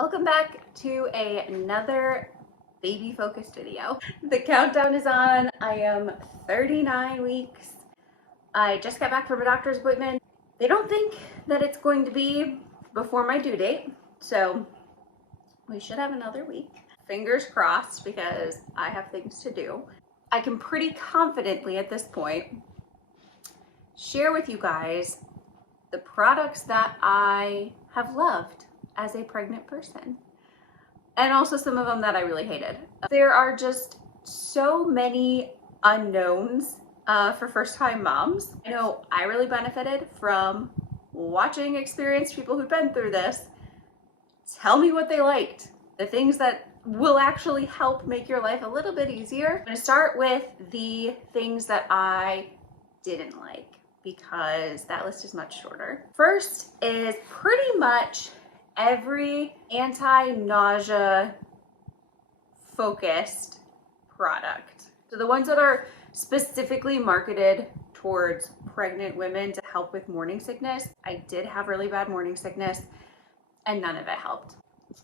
Welcome back to another baby focused video. The countdown is on. I am 39 weeks. I just got back from a doctor's appointment. They don't think that it's going to be before my due date, so we should have another week. Fingers crossed, because I have things to do. I can pretty confidently at this point share with you guys the products that I have loved as a pregnant person, and also some of them that I really hated. There are just so many unknowns for first-time moms. I know I really benefited from watching experienced people who've been through this tell me what they liked, the things that will actually help make your life a little bit easier. I'm going to start with the things that I didn't like, because that list is much shorter. First is pretty much every anti-nausea focused product. So the ones that are specifically marketed towards pregnant women to help with morning sickness. I did have really bad morning sickness and none of it helped.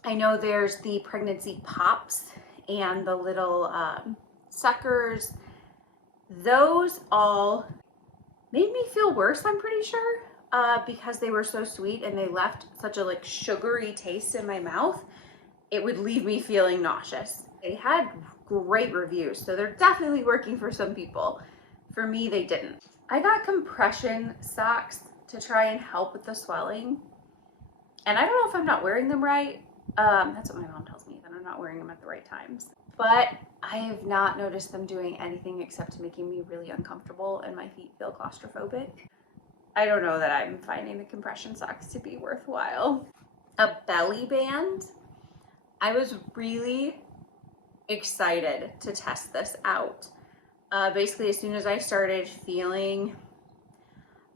I know there's the pregnancy pops and the little suckers. Those all made me feel worse, I'm pretty sure, because they were so sweet and they left such a sugary taste in my mouth. It would leave me feeling nauseous. They had great reviews, so they're definitely working for some people. For me, they didn't. I got compression socks to try and help with the swelling, and I don't know if I'm not wearing them right. That's what my mom tells me, that I'm not wearing them at the right times. But I have not noticed them doing anything except making me really uncomfortable and my feet feel claustrophobic. I don't know that I'm finding the compression socks to be worthwhile. A belly band. I was really excited to test this out. Basically, as soon as I started feeling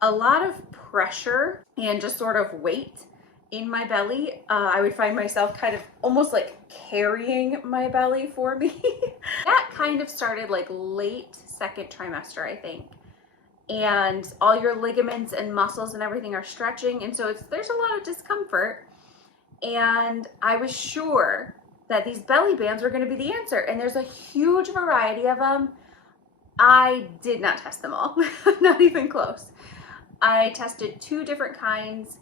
a lot of pressure and just sort of weight in my belly, I would find myself kind of almost carrying my belly for me. That kind of started late second trimester, I think. And all your ligaments and muscles and everything are stretching, and so there's a lot of discomfort. And I was sure that these belly bands were going to be the answer, and there's a huge variety of them. I did not test them all. Not even close. I tested 2 different kinds.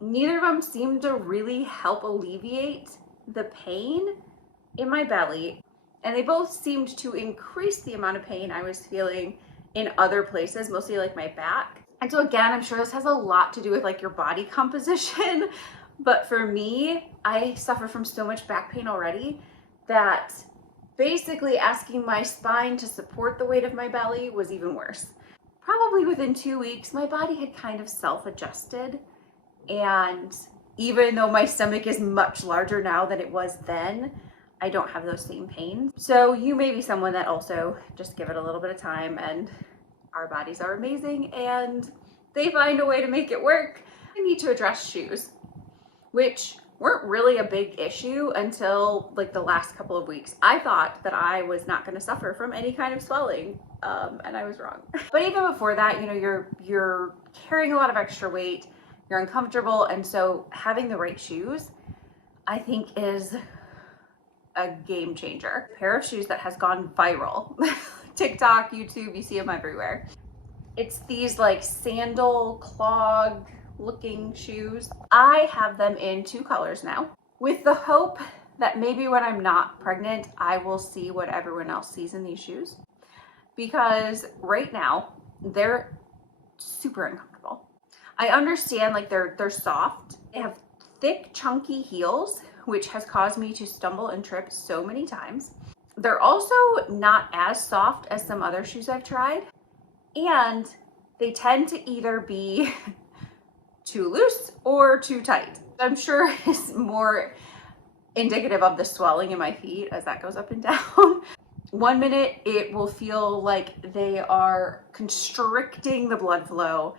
Neither of them seemed to really help alleviate the pain in my belly, and they both seemed to increase the amount of pain I was feeling in other places, mostly my back. And so again, I'm sure this has a lot to do with your body composition, but for me, I suffer from so much back pain already that basically asking my spine to support the weight of my belly was even worse. Probably within 2 weeks, my body had kind of self-adjusted. And even though my stomach is much larger now than it was then, I don't have those same pains. So you may be someone that also just give it a little bit of time, and our bodies are amazing and they find a way to make it work. I need to address shoes, which weren't really a big issue until the last couple of weeks. I thought that I was not going to suffer from any kind of swelling, and I was wrong. But even before that, you're carrying a lot of extra weight. You're uncomfortable, and so having the right shoes, I think, is a game changer. A pair of shoes that has gone viral. TikTok, YouTube, you see them everywhere. It's these sandal clog looking shoes. I have them in 2 colors now, with the hope that maybe when I'm not pregnant, I will see what everyone else sees in these shoes, because right now they're super uncomfortable. I understand they're soft. They have thick, chunky heels, which has caused me to stumble and trip so many times. They're also not as soft as some other shoes I've tried, and they tend to either be too loose or too tight. I'm sure it's more indicative of the swelling in my feet as that goes up and down. One minute it will feel like they are constricting the blood flow,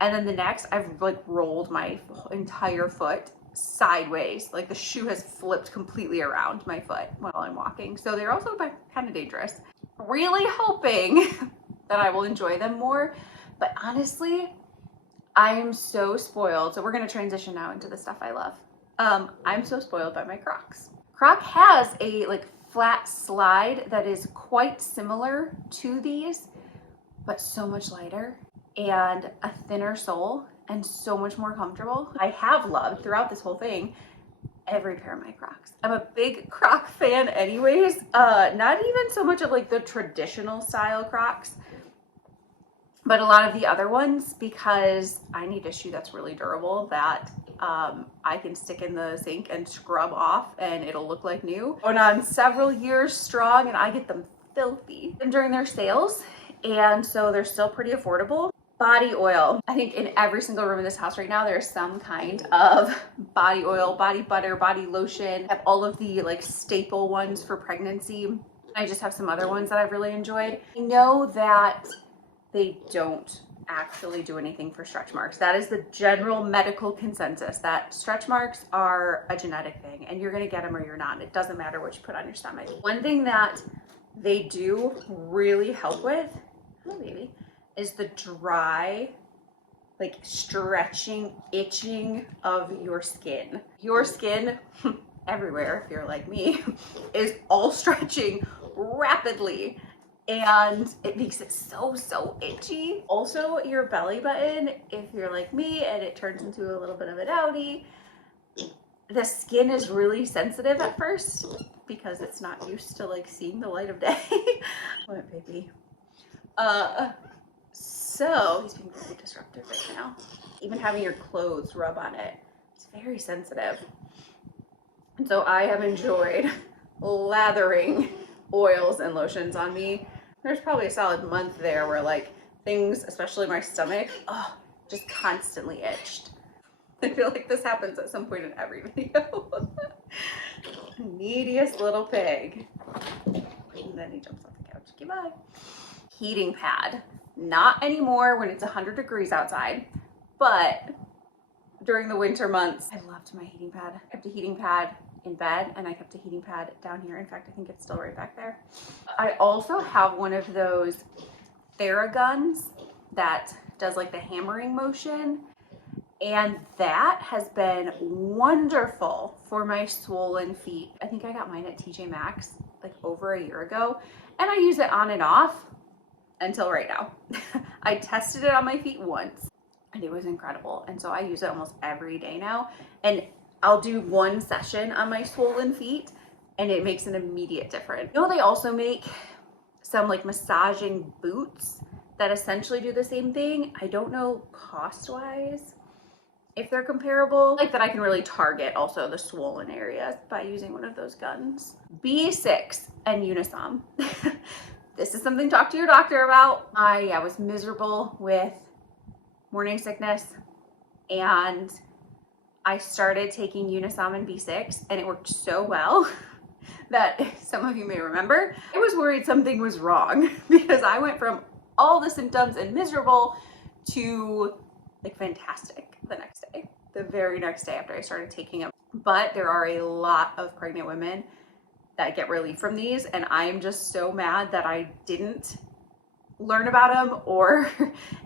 and then the next I've rolled my entire foot sideways. The shoe has flipped completely around my foot while I'm walking. So they're also kind of dangerous. Really hoping that I will enjoy them more, but honestly, I am so spoiled. So we're going to transition now into the stuff I love. I'm so spoiled by my Crocs. Croc has a like flat slide that is quite similar to these, but so much lighter and a thinner sole and so much more comfortable. I have loved throughout this whole thing every pair of my Crocs. I'm a big Croc fan anyways. Not even so much of like the traditional style Crocs, but a lot of the other ones, because I need a shoe that's really durable that I can stick in the sink and scrub off and it'll look like new. Going on several years strong, and I get them filthy during their sales, and so they're still pretty affordable. Body oil. I think in every single room in this house right now, there's some kind of body oil, body butter, body lotion. I have all of the like staple ones for pregnancy. I just have some other ones that I've really enjoyed. I know that they don't actually do anything for stretch marks. That is the general medical consensus, that stretch marks are a genetic thing and you're gonna get them or you're not. It doesn't matter what you put on your stomach. One thing that they do really help with, oh baby, is the dry, like stretching, itching of your skin. Your skin, everywhere, if you're like me, is all stretching rapidly. And it makes it so itchy. Also, your belly button, if you're like me and it turns into a little bit of an outie, the skin is really sensitive at first because it's not used to like seeing the light of day. What, baby? So he's being very disruptive right now. Even having your clothes rub on it, it's very sensitive. And so I have enjoyed lathering oils and lotions on me. There's probably a solid month there where like things, especially my stomach, just constantly itched. I feel like this happens at some point in every video. Neediest little pig. And then he jumps off the couch. Goodbye. Heating pad. Not anymore when it's 100 degrees outside, but during the winter months, I loved my heating pad. I kept a heating pad in bed and I kept a heating pad down here. In fact, I think it's still right back there. I also have one of those Theraguns that does like the hammering motion, and that has been wonderful for my swollen feet. I think I got mine at TJ Maxx like over a year ago, and I use it on and off until right now. I tested it on my feet once and it was incredible, and so I use it almost every day now, and I'll do one session on my swollen feet and it makes an immediate difference. You know, they also make some like massaging boots that essentially do the same thing. I don't know cost wise if they're comparable, like that I can really target also the swollen areas by using one of those guns. B6 and Unisom. This is something to talk to your doctor about. I was miserable with morning sickness, and I started taking Unisom and B6, and it worked so well that some of you may remember, I was worried something was wrong because I went from all the symptoms and miserable to like fantastic the next day, the very next day after I started taking them. But there are a lot of pregnant women that get relief from these, and I am just so mad that I didn't learn about them or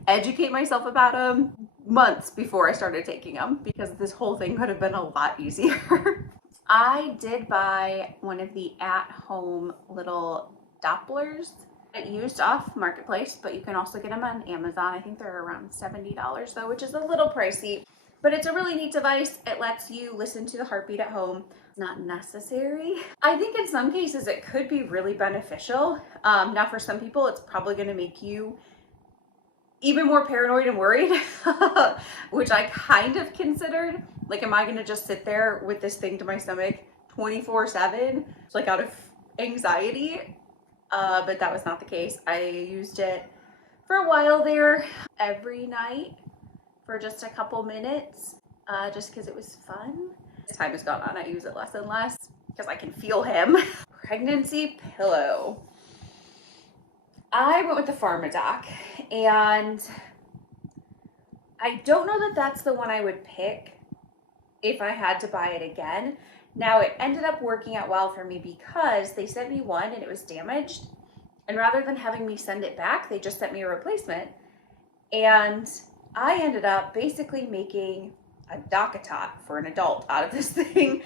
educate myself about them months before I started taking them, because this whole thing could have been a lot easier. I did buy one of the at-home little Dopplers. I used off Marketplace, but you can also get them on Amazon. I think they're around $70 though, which is a little pricey, but it's a really neat device. It lets you listen to the heartbeat at home. It's not necessary. I think in some cases it could be really beneficial. Now for some people, it's probably gonna make you even more paranoid and worried, which I kind of considered. Like, am I gonna just sit there with this thing to my stomach 24/7, like out of anxiety? But that was not the case. I used it for a while there every night for just a couple minutes, just because it was fun. As time has gone on, I use it less and less because I can feel him. Pregnancy pillow. I went with the PharmaDoc, and I don't know that that's the one I would pick if I had to buy it again. Now, it ended up working out well for me because they sent me one and it was damaged, and rather than having me send it back, they just sent me a replacement. And I ended up basically making a DockATot for an adult out of this thing.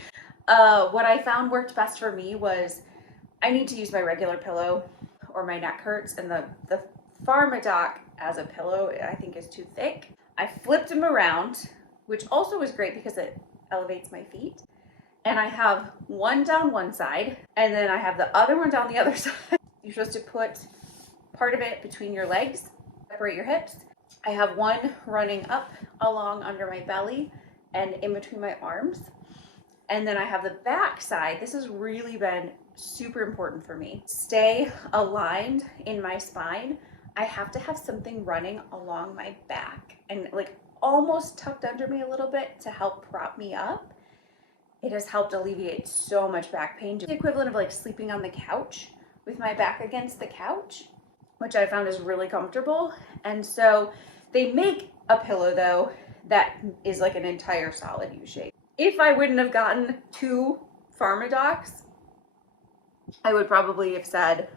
What I found worked best for me was I need to use my regular pillow or my neck hurts, and the PharmaDoc as a pillow I think is too thick. I flipped them around, which also was great because it elevates my feet. And I have one down one side, and then I have the other one down the other side. You're supposed to put part of it between your legs, separate your hips. I have one running up along under my belly and in between my arms. And then I have the back side. This has really been super important for me. Stay aligned in my spine. I have to have something running along my back and like almost tucked under me a little bit to help prop me up. It has helped alleviate so much back pain. The equivalent of like sleeping on the couch with my back against the couch, which I found is really comfortable. And so they make a pillow though that is like an entire solid U shape. If I wouldn't have gotten 2 PharmaDocs, I would probably have said,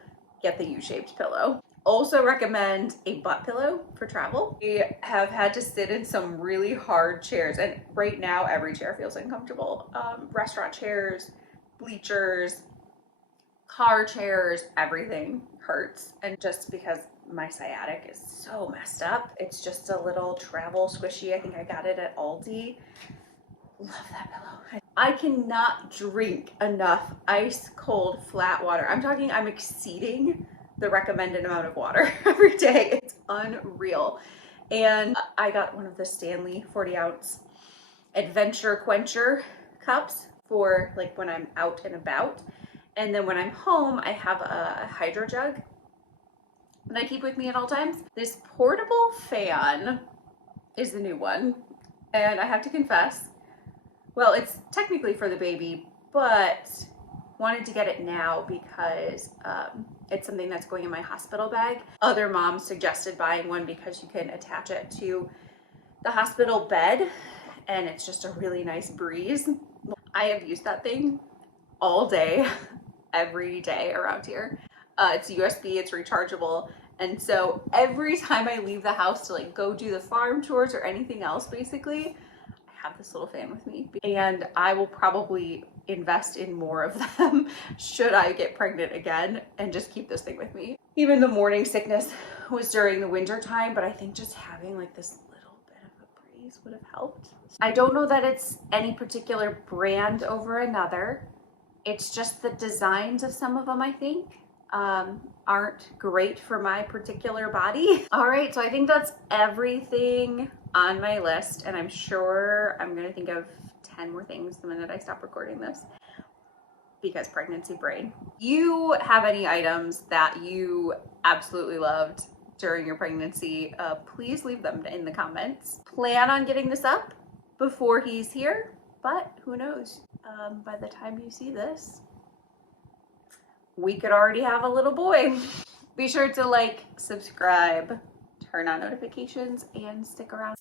get the U-shaped pillow. Also recommend a butt pillow for travel. We have had to sit in some really hard chairs, and right now every chair feels uncomfortable. Restaurant chairs, bleachers, car chairs, everything hurts. And just because my sciatic is so messed up, it's just a little travel squishy. I think I got it at Aldi. Love that pillow. I cannot drink enough ice cold flat water. I'm exceeding the recommended amount of water every day. It's unreal. And I got one of the Stanley 40-ounce Adventure Quencher cups for like when I'm out and about. And then when I'm home, I have a hydro jug that I keep with me at all times. This portable fan is the new one. And I have to confess, well, it's technically for the baby, but wanted to get it now because it's something that's going in my hospital bag. Other moms suggested buying one because you can attach it to the hospital bed and it's just a really nice breeze. I have used that thing all day, every day around here. It's USB, it's rechargeable. And so every time I leave the house to like go do the farm chores or anything else, basically, have this little fan with me, and I will probably invest in more of them should I get pregnant again and just keep this thing with me. Even the morning sickness was during the winter time, but I think just having like this little bit of a breeze would have helped. I don't know that it's any particular brand over another. It's just the designs of some of them, I think, aren't great for my particular body. All right, so I think that's everything on my list, and I'm sure I'm gonna think of 10 more things the minute I stop recording this because pregnancy brain. You have any items that you absolutely loved during your pregnancy, please leave them in the comments. Plan on getting this up before he's here, but who knows? By the time you see this, we could already have a little boy. Be sure to like, subscribe, turn on notifications, and stick around.